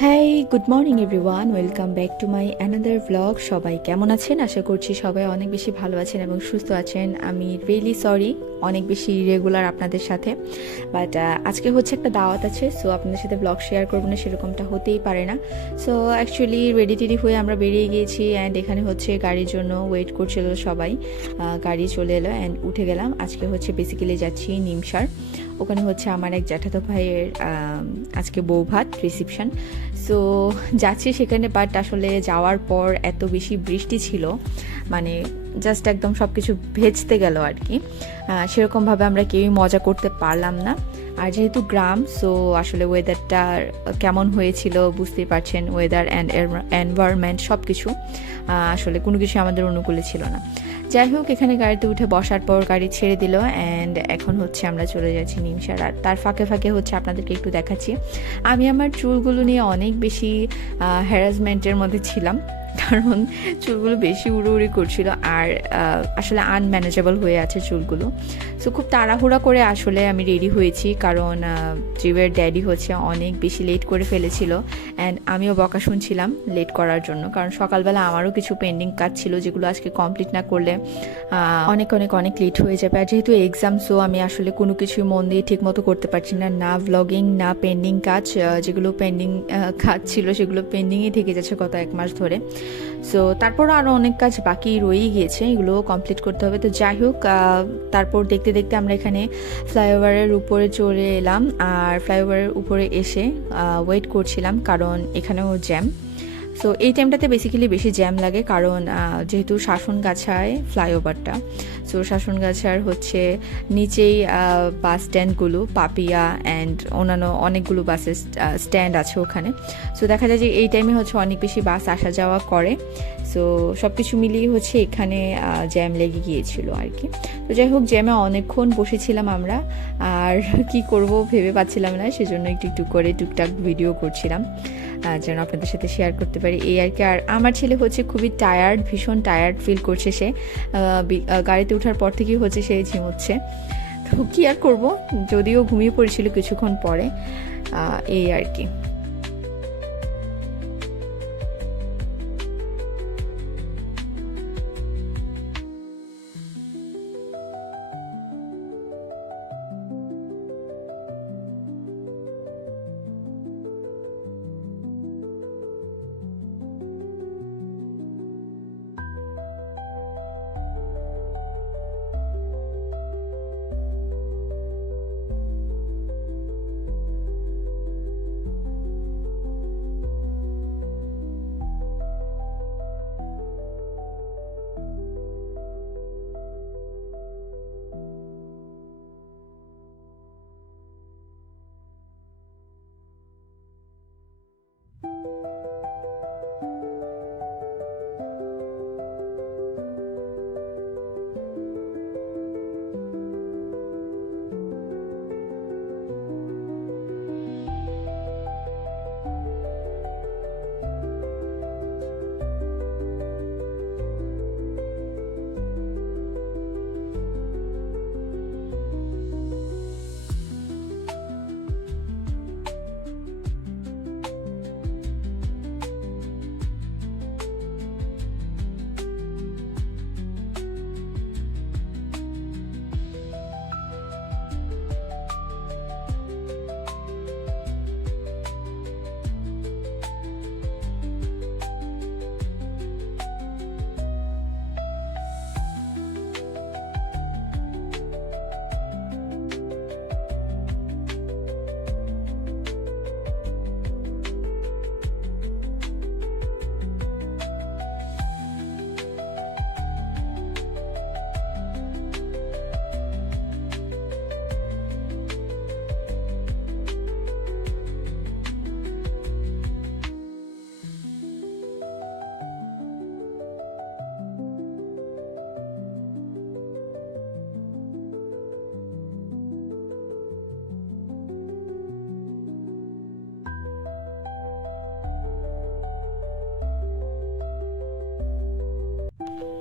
Hi good morning everyone welcome back to my another blog সবাই কেমন আছেন? আশা করছি সবাই অনেক বেশি ভালো আছেন এবং সুস্থ আছেন। আমি রিয়েলি সরি অনেক বেশি রেগুলার আপনাদের সাথে। বাট আজকে হচ্ছে একটা দাওয়াত আছে সো আপনাদের সাথে ব্লগ শেয়ার করব না, সেরকমটা হতেই পারে না। সো অ্যাকচুয়ালি রেডি টেডি হয়ে আমরা বেরিয়ে গিয়েছি অ্যান্ড এখানে হচ্ছে গাড়ির জন্য ওয়েট করছিল সবাই। গাড়ি চলে এলো অ্যান্ড উঠে গেলাম। আজকে হচ্ছে বেসিক্যালি যাচ্ছি নিমসার ওখানে হচ্ছে আমার এক জ্যাঠাতো ভাইয়ের আজকে বউ ভাত রিসিপশন সো যাচ্ছি সেখানে বাট আসলে যাওয়ার পর এত বেশি বৃষ্টি ছিল মানে জাস্ট একদম সব কিছু ভেজতে গেল আর কি সেরকমভাবে আমরা কেউই মজা করতে পারলাম না। আর যেহেতু গ্রাম সো আসলে ওয়েদারটা কেমন হয়েছিল বুঝতেই পারছেন ওয়েদার অ্যান্ড এনভায়রনমেন্ট সব কিছু আসলে কোনো কিছু আমাদের অনুকূলে ছিল না। যাই হোক, এখানে গাড়িতে উঠে বসার পর গাড়ি ছেড়ে দিল অ্যান্ড এখন হচ্ছে আমরা চলে যাচ্ছি নিমসার আর তার ফাঁকে ফাঁকে হচ্ছে আপনাদেরকে একটু দেখাচ্ছি। আমি আমার চুলগুলো নিয়ে অনেক বেশি হ্যারাসমেন্টের মধ্যে ছিলাম, কারণ চুলগুলো বেশি উড়ি করছিল আর আসলে আনম্যানেজেবল হয়ে আছে চুলগুলো। সো খুব তাড়াহুড়া করে আসলে আমি রেডি হয়েছি, কারণ জিবের ড্যাডি হচ্ছে অনেক বেশি লেট করে ফেলেছিল অ্যান্ড আমিও বকা শুনছিলাম লেট করার জন্য, কারণ সকালবেলা আমারও কিছু পেন্ডিং কাজ ছিল যেগুলো আজকে কমপ্লিট না করলে অনেক অনেক অনেক লেট হয়ে যাবে। আর যেহেতু এক্সাম সো আমি আসলে কোনো কিছু মন দিয়ে ঠিক মতো করতে পারছি না। না ভ্লগিং না পেন্ডিং কাজ যেগুলো পেন্ডিং কাজ ছিল সেগুলো পেন্ডিংই থেকে যাচ্ছে গত এক মাস ধরে। সো তারপরও আরও অনেক কাজ বাকি রয়েই গিয়েছে, এগুলো কমপ্লিট করতে হবে। তো যাই হোক তারপর দেখতে দেখতে আমরা এখানে ফ্লাইওভারের উপরে চলে এলাম। আর ফ্লাইওভারের উপরে এসে ওয়েট করছিলাম, কারণ এখানেও জ্যাম সো এই টাইমটাতে বেসিক্যালি বেশি জ্যাম লাগে কারণ যেহেতু শাসনগাছায় ফ্লাইওভারটা সো শাসনগাছার হচ্ছে নিচেই বাস স্ট্যান্ডগুলো পাপিয়া অ্যান্ড অন্যান্য অনেকগুলো বাসের স্ট্যান্ড আছে ওখানে। সো দেখা যায় যে এই টাইমে হচ্ছে অনেক বেশি বাস আসা যাওয়া করে। সো সব কিছু মিলিয়ে হচ্ছে এখানে জ্যাম লেগে গিয়েছিল আর কি তো যাই হোক জ্যামে অনেকক্ষণ বসেছিলাম আমরা। আর কি করব ভেবে পাচ্ছিলাম না, সেজন্য একটু একটু করে টুকটাক ভিডিও করছিলাম। যেন আপনাদের সাথে শেয়ার করতে পারি। এই আর কি। আর আমার ছেলে হচ্ছে খুবই টায়ার্ড ভীষণ টায়ার্ড ফিল করছে সে। গাড়িতে ওঠার পর থেকেই হচ্ছে সে ঝিমোচ্ছে। তো কী আর করব? যদিও ঘুমিয়ে পড়েছিল কিছুক্ষণ পরে। এই আর কি।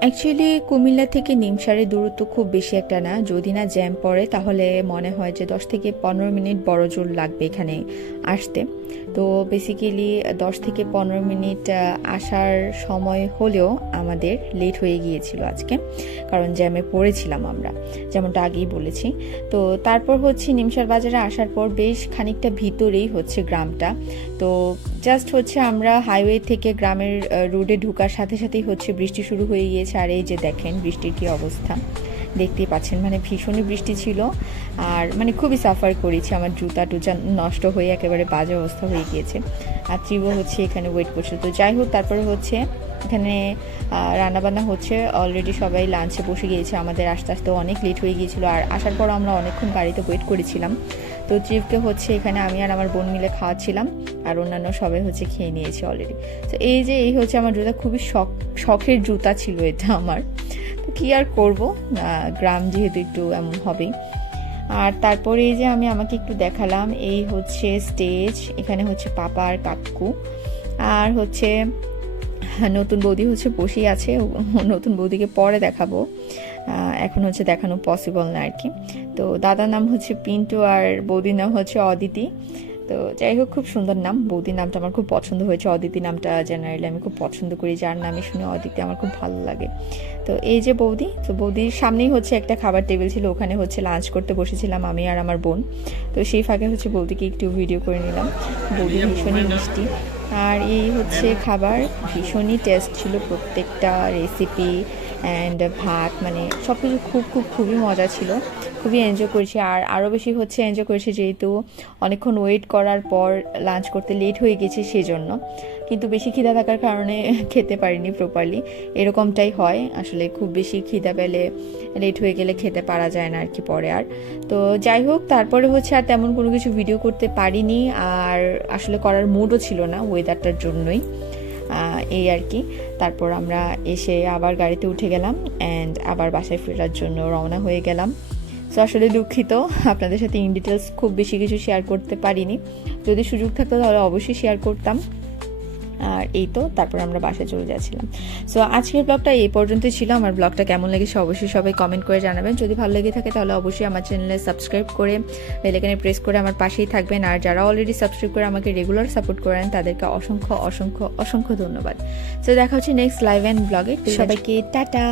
অ্যাকচুয়ালি কুমিল্লা থেকে নিমসারের দূরত্ব খুব বেশি একটা না। যদি না জ্যাম পড়ে, তাহলে মনে হয় যে দশ থেকে পনেরো মিনিট বড় জোর লাগবে এখানে আসতে। তো বেসিক্যালি দশ থেকে পনেরো মিনিট আসার সময় হলেও আমাদের লেট হয়ে গিয়েছিল আজকে, কারণ জ্যামে পড়েছিলাম আমরা, যেমনটা আগেই বলেছি। তো তারপর হচ্ছে নিমসার বাজারে আসার পর বেশ খানিকটা ভিতরেই হচ্ছে গ্রামটা। তো জাস্ট হচ্ছে আমরা হাইওয়ে থেকে গ্রামের রোডে ঢোকার সাথে সাথেই হচ্ছে বৃষ্টি শুরু হয়ে গিয়েছে। আর যে দেখেন বৃষ্টির কী অবস্থা। দেখতেই পাচ্ছেন মানে ভীষণই বৃষ্টি ছিল। আর মানে খুবই সাফার করেছি, আমার জুতা টুচা নষ্ট হয়ে একেবারে বাজে অবস্থা হয়ে গিয়েছে। আর ত্রিব হচ্ছে এখানে ওয়েট করছে। তো যাই হোক, তারপরে হচ্ছে এখানে রান্নাবান্না হচ্ছে। অলরেডি সবাই লাঞ্চে বসে গিয়েছে। আমাদের আস্তে আস্তে অনেক লেট হয়ে গিয়েছিল। আর আসার পর আমরা অনেকক্ষণ গাড়িতে ওয়েট করেছিলাম। তো ট্রিপকে হচ্ছে এখানে আমি আর আমার বোন মিলে খাওয়াচ্ছিলাম। আর অন্যান্য সবাই হচ্ছে খেয়ে নিয়েছে অলরেডি তো এই যে, এই হচ্ছে আমার জুতা। খুবই শখ, শখের জুতা ছিল এটা আমার। তো কী আর করব? গ্রাম যেহেতু একটু এমন হবেই। আর তারপরে এই যে, আমি আমাকে একটু দেখালাম। এই হচ্ছে স্টেজ এখানে হচ্ছে পাপা আর কাকু। আর হচ্ছে নতুন বৌদি হচ্ছে বসেই আছে নতুন বৌদিকে পরে দেখাবো। এখন হচ্ছে দেখানো পসিবল না আর কি। তো দাদার নাম হচ্ছে পিন্টু আর বৌদির নাম হচ্ছে অদিতি। তো যাই হোক, খুব সুন্দর নাম। বৌদির নামটা আমার খুব পছন্দ হয়েছে। অদিতি নামটা জেনারেলি আমি খুব পছন্দ করি। যার নামে শুনে অদিতি আমার খুব ভালো লাগে। তো এই যে বৌদি, তো বৌদির সামনেই হচ্ছে একটা খাবার টেবিল ছিল। ওখানে হচ্ছে লাঞ্চ করতে বসেছিলাম আমি আর আমার বোন। তো সেই ফাঁকে হচ্ছে বৌদিকে একটু ভিডিও করে নিলাম। বৌদি ভীষণই মিষ্টি। আর এই হচ্ছে খাবার ভীষণই টেস্ট ছিল প্রত্যেকটা রেসিপি অ্যান্ড ভাত মানে সব কিছু খুব খুব, খুবই মজা ছিল। খুবই এনজয় করেছি। আর আরও বেশি হচ্ছে এনজয় করেছি যেহেতু অনেকক্ষণ ওয়েট করার পর লাঞ্চ করতে লেট হয়ে গেছে সেজন্য। কিন্তু বেশি খিদা থাকার কারণে খেতে পারিনি প্রপারলি এরকমটাই হয়। আসলে খুব বেশি খিদা পেলে লেট হয়ে গেলে খেতে পারা যায় না আর কি পরে আর। তো যাই হোক, তারপরে হচ্ছে আর তেমন কোনো কিছু ভিডিও করতে পারিনি। আর আসলে করার মুডও ছিল না ওয়েদারটার জন্যই। এই আর কি। তারপর আমরা এসে আবার গাড়িতে উঠে গেলাম অ্যান্ড আবার বাসায় ফেরার জন্য রওনা হয়ে গেলাম। সো আসলে দুঃখিত, আপনাদের সাথে ইন ডিটেলস খুব বেশি কিছু শেয়ার করতে পারিনি। যদি সুযোগ থাকতো তাহলে অবশ্যই শেয়ার করতাম। আর এই তো, তারপর আমরা বাসায় চলে যাচ্ছিলাম। সো আজকের ব্লগটা এই পর্যন্তই ছিল। আমার ব্লগটা কেমন লেগেছে অবশ্যই সবাই কমেন্ট করে জানাবেন। যদি ভালো লেগে থাকে তাহলে অবশ্যই আমার চ্যানেলে সাবস্ক্রাইব করে বেলেকানে প্রেস করে আমার পাশেই থাকবেন। আর যারা অলরেডি সাবস্ক্রাইব করে আমাকে রেগুলার সাপোর্ট করেন, তাদেরকে অসংখ্য অসংখ্য অসংখ্য ধন্যবাদ। সো দেখা হচ্ছে নেক্সট লাইভ অ্যান্ড ব্লগে সবাইকে, টাটা!